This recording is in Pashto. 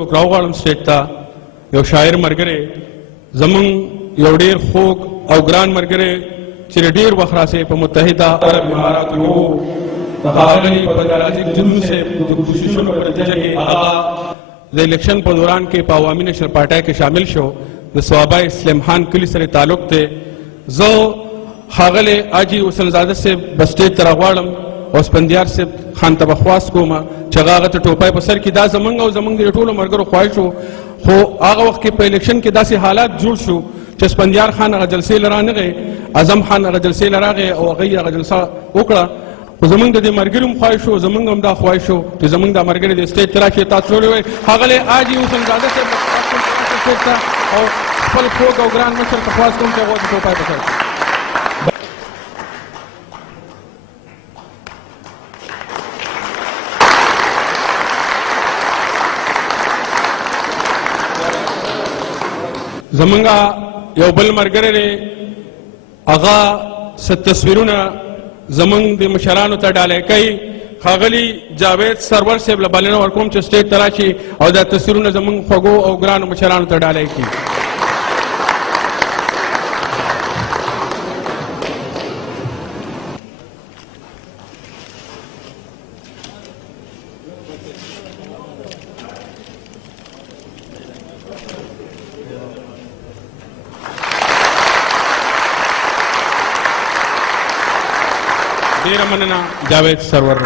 راوغالم سټیټ ته یو شاعر ملګری زمون یو ډیر خوږ او ګران ملګری چې ډیر وخت راسي په متحده عرب اماراتو کې هغه په دراجیک جنون سے کوششونو په نتیجه کې هغه د الیکشن په دوران کې په عوامي نشر پارټای کې شامل شو د صوابه اسلام خان کلی سره تعلق ته زه خاغله اجي وسلزاده سے بسټیج تر غواړم او سپندیار سے خان ته بخواست کوم چې هغه ته ټوپای په سر کې دا زمنګ او زمنګ د ټولو مرګرو خواهش خو هغه وخت کې په الیکشن کې داسې حالات جوړ شو چې سپندیار خان هغه جلسې لرانغه اعظم خان هغه جلسې لراغه او هغه جلسه وکړه خو زمنګ د مرګرو خواهش او زمنګ هم دا خواهش چې زمنګ د مرګري د سټیج تر کې تاسو وي هغه له اجي وسلزاده سے او خپل خوږ او ګران مشر ته خواست کوم چې هغه ته ټوپای په سر زمونږ یو بل ملګری دی هغه څه تصویرونه زمونږ د مشرانو ته ډالۍ کوي ښاغلي جاوید سرور صاحب له بلنه ورکوم چې سټیج ته راشي او دا تصویرونه زمونږ خوږو او ګرانو مشرانو ته ډالۍ کړي ډیره مننه جاوید سرور